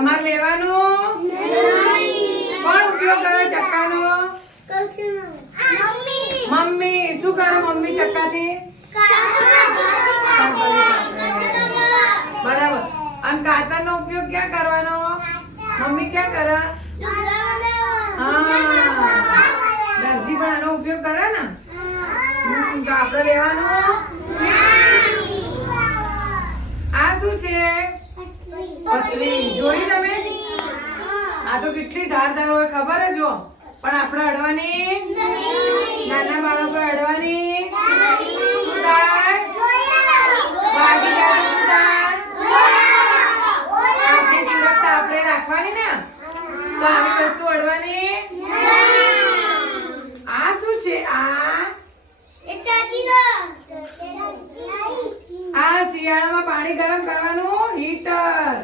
તમારે લેવાનું કોણ ઉપયોગ કરે ચક્કાનો? મમ્મી. શું કરે મમ્મી ચક્કાથી? બરાબર. અને કાતરનો ઉપયોગ ક્યાં કરવાનો? મમ્મી ક્યાં કરે? હા, દરજી પણ આનો ઉપયોગ કરે ને. તો આપણે લેવાનું. આ શું છે? પતરી. જોઈ તમે? આ તો કેટલી ધારદાર હોય ખબર જ જો, પણ આપણે અડવાની. નાના બાળકો અડવાની. શું થાય? વાગી જાય તો શું થાય? આપણી સુરક્ષા આપણે રાખવાની ને, તો આવી વસ્તુ અડવાની. આ શું છે? આ શિયાળામાં પાણી ગરમ કરવાનું હીટર.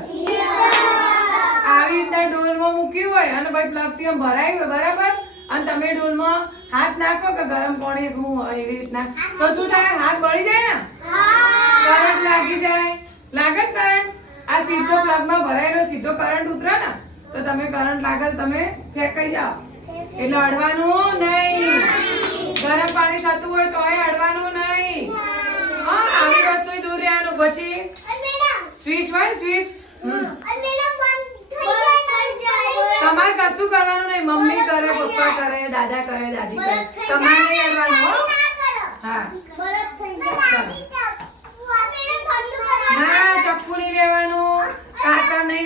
આવી રીતના ડોલમાં મૂક્યું હોય અને પછી પ્લગ થી ભરાયું હોય, બરાબર? અને તમે ડોલમાં હાથ નાખો કે ગરમ પાણી હોય એવી રીતના, તો શું થાય? હાથ બળી જાય ને, કરંટ લાગી જાય. લાગે ને કરંટ? આ સીધો પ્લગમાં ભરાયેલો સીધો કરંટ ઉતરે ને, તો તમે કરંટ લાગે તો તમે ફેંકાઈ જાઓ. એટલે અડવાનું નહીં. ગરમ પાણી થતું હોય તો અડવાનું નહીં. હા, આવી વસ્તુ દૂર રહેવાનું. પછી સ્વિચ હોય, સ્વિચ તમારે કશું કરવાનું નહીં. મમ્મી કરે, પપ્પા કરે, દાદા કરે, દાદી કરે, તમારે નહીં અડવાનું. હો, હા, ચાલો. ના, ચપ્પુ નહીં લેવાનું, કાતર નહીં.